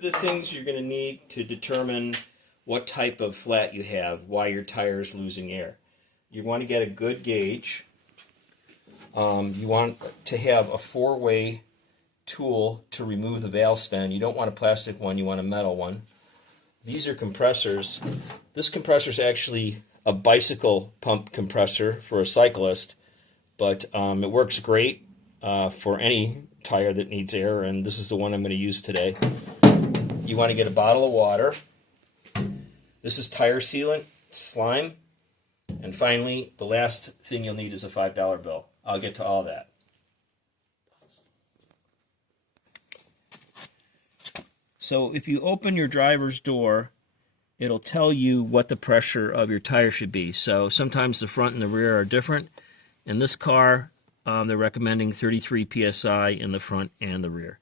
The things you're going to need to determine what type of flat you have, why your tire is losing air. You want to get a good gauge. You want to have a four-way tool to remove the valve stem. You don't want a plastic one, you want a metal one. These are compressors. This compressor is actually a bicycle pump compressor for a cyclist, but it works great for any tire that needs air, and this is the one I'm going to use today. You want to get a bottle of water. This is tire sealant, slime, and finally, the last thing you'll need is a $5 bill. I'll get to all that. So if you open your driver's door, it'll tell you what the pressure of your tire should be. So sometimes the front and the rear are different. In this car, they're recommending 33 psi in the front and the rear.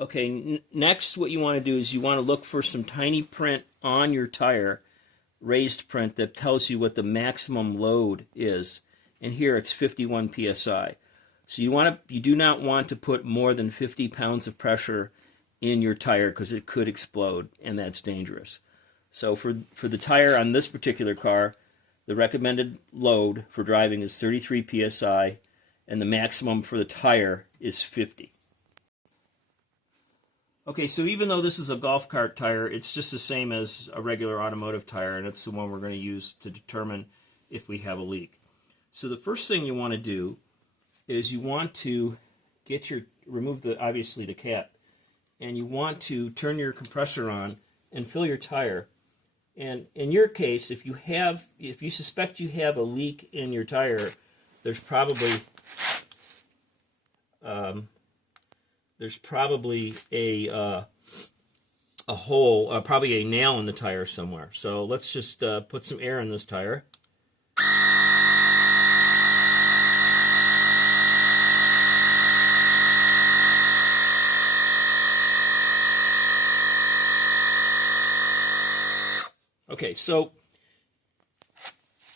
Okay, next what you want to do is you want to look for some tiny print on your tire, raised print that tells you what the maximum load is. And here it's 51 psi. So you do not want to put more than 50 pounds of pressure in your tire because it could explode, and that's dangerous. So for the tire on this particular car, the recommended load for driving is 33 psi, and the maximum for the tire is 50. Okay, so even though this is a golf cart tire, it's just the same as a regular automotive tire, and it's the one we're going to use to determine if we have a leak. So the first thing you want to do is you want to remove obviously the cap, and you want to turn your compressor on and fill your tire. And in your case, if you suspect you have a leak in your tire, there's probably a hole, probably a nail in the tire somewhere. So let's just put some air in this tire. Okay, so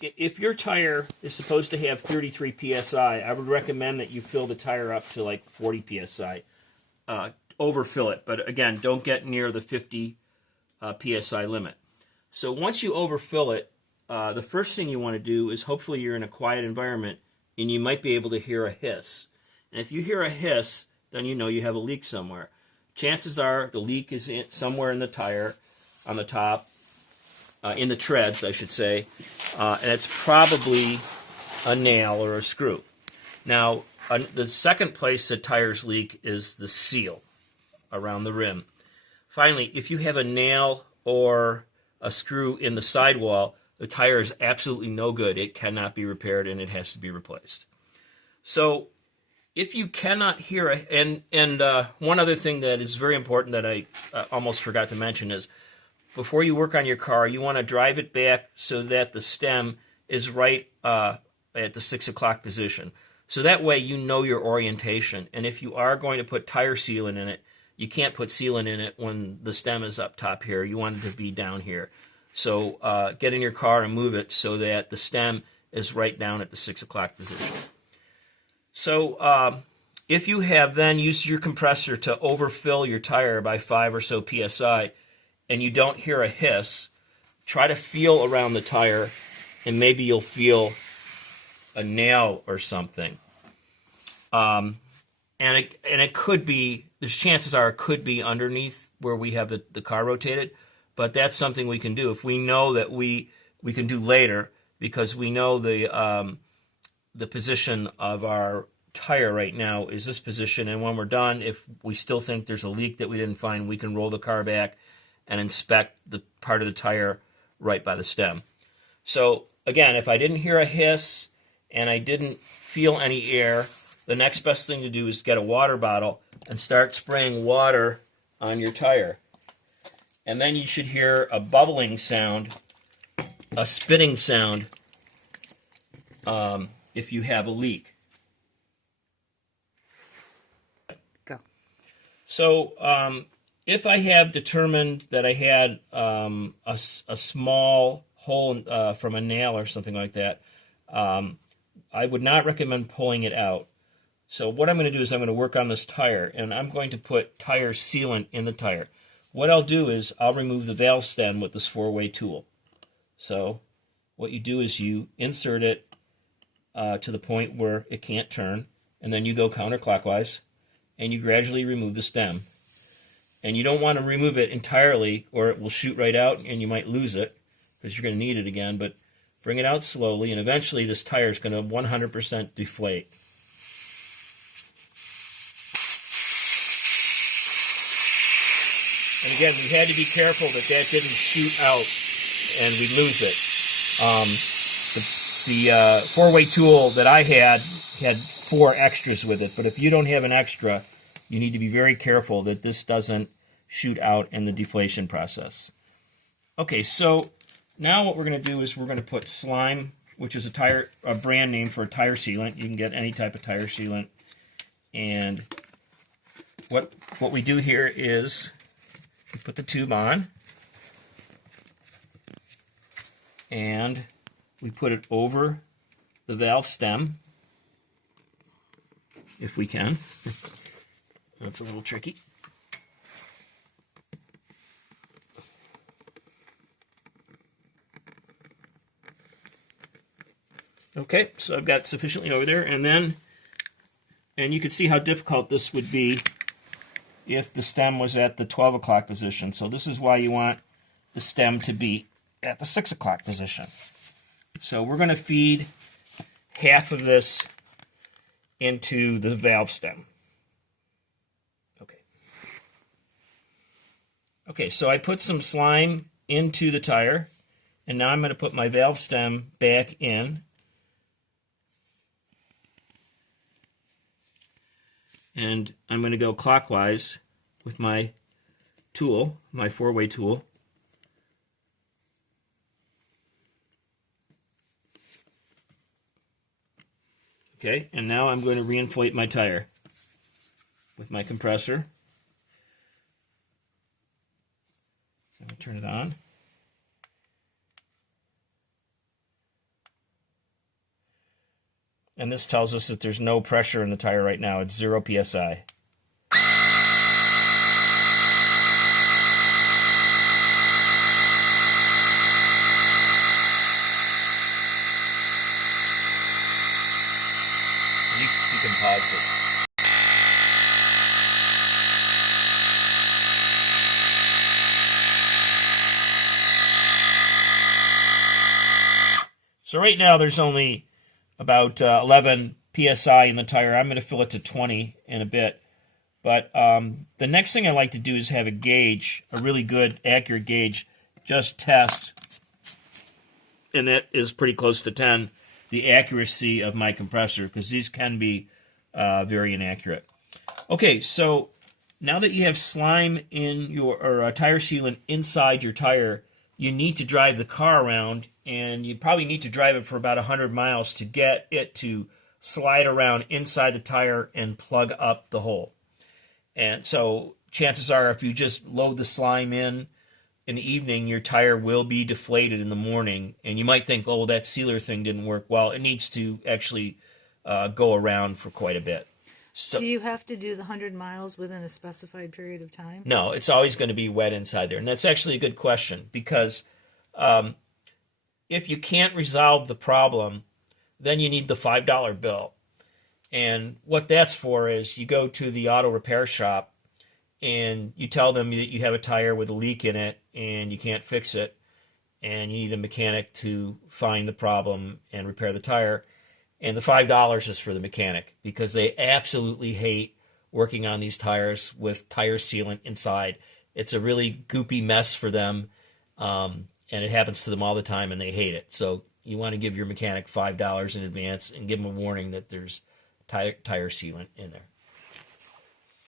if your tire is supposed to have 33 psi, I would recommend that you fill the tire up to like 40 psi. Overfill it, but again, don't get near the 50 psi limit. So once you overfill it, the first thing you want to do is hopefully you're in a quiet environment and you might be able to hear a hiss. And if you hear a hiss, then you know you have a leak somewhere. Chances are the leak is somewhere in the tire, on the top, in the treads, I should say, and it's probably a nail or a screw. Now, the second place that tires leak is the seal around the rim. Finally, if you have a nail or a screw in the sidewall, the tire is absolutely no good. It cannot be repaired and it has to be replaced. So if you cannot hear one other thing that is very important that I almost forgot to mention is before you work on your car, you want to drive it back so that the stem is right at the 6 o'clock position. So that way you know your orientation. And if you are going to put tire sealant in it, you can't put sealant in it when the stem is up top here. You want it to be down here. So get in your car and move it so that the stem is right down at the 6 o'clock position. So if you have then used your compressor to overfill your tire by 5 or so psi, and you don't hear a hiss, try to feel around the tire, and maybe you'll feel a nail or something. And it could be, there's chances are it could be underneath where we have the car rotated, but that's something we can do. If we know that we can do later, because we know the position of our tire right now is this position, and when we're done, if we still think there's a leak that we didn't find, we can roll the car back and inspect the part of the tire right by the stem. So again, if I didn't hear a hiss and I didn't feel any air, the next best thing to do is get a water bottle and start spraying water on your tire. And then you should hear a bubbling sound, a spitting sound, if you have a leak. Go. So if I have determined that I had a small hole from a nail or something like that, I would not recommend pulling it out. So what I'm going to do is I'm going to work on this tire, and I'm going to put tire sealant in the tire. What I'll do is I'll remove the valve stem with this 4-way tool. So what you do is you insert it to the point where it can't turn, and then you go counterclockwise, and you gradually remove the stem. And you don't want to remove it entirely, or it will shoot right out, and you might lose it, because you're going to need it again. But bring it out slowly, and eventually this tire is going to 100% deflate. And again, we had to be careful that that didn't shoot out and we lose it. The 4-way tool that I had 4 extras with it, but if you don't have an extra, you need to be very careful that this doesn't shoot out in the deflation process. Okay, so now what we're going to do is we're going to put Slime, which is a brand name for a tire sealant. You can get any type of tire sealant. And what we do here is we put the tube on, and we put it over the valve stem, if we can. That's a little tricky. Okay, so I've got sufficiently over there, and you can see how difficult this would be if the stem was at the 12 o'clock position. So this is why you want the stem to be at the 6 o'clock position. So we're going to feed half of this into the valve stem. Okay, so I put some slime into the tire, and now I'm going to put my valve stem back in. And I'm going to go clockwise with my tool, my 4-way tool. Okay, and now I'm going to reinflate my tire with my compressor. So I'm going to turn it on. And this tells us that there's no pressure in the tire right now. It's 0 psi. You can pause it. So right now there's only about 11 psi in the tire. I'm going to fill it to 20 in a bit. But the next thing I like to do is have a gauge, a really good, accurate gauge, just test, and that is pretty close to 10, the accuracy of my compressor, because these can be very inaccurate. Okay, so now that you have slime in or tire sealant inside your tire, you need to drive the car around, and you probably need to drive it for about 100 miles to get it to slide around inside the tire and plug up the hole. And so chances are if you just load the slime in the evening, your tire will be deflated in the morning. And you might think, oh, well, that sealer thing didn't work. Well, it needs to actually go around for quite a bit. So, do you have to do the 100 miles within a specified period of time? No, it's always going to be wet inside there. And that's actually a good question, because if you can't resolve the problem, then you need the $5 bill. And what that's for is you go to the auto repair shop and you tell them that you have a tire with a leak in it and you can't fix it, and you need a mechanic to find the problem and repair the tire. And the $5 is for the mechanic, because they absolutely hate working on these tires with tire sealant inside. It's a really goopy mess for them, and it happens to them all the time, and they hate it. So you want to give your mechanic $5 in advance and give them a warning that there's tire sealant in there.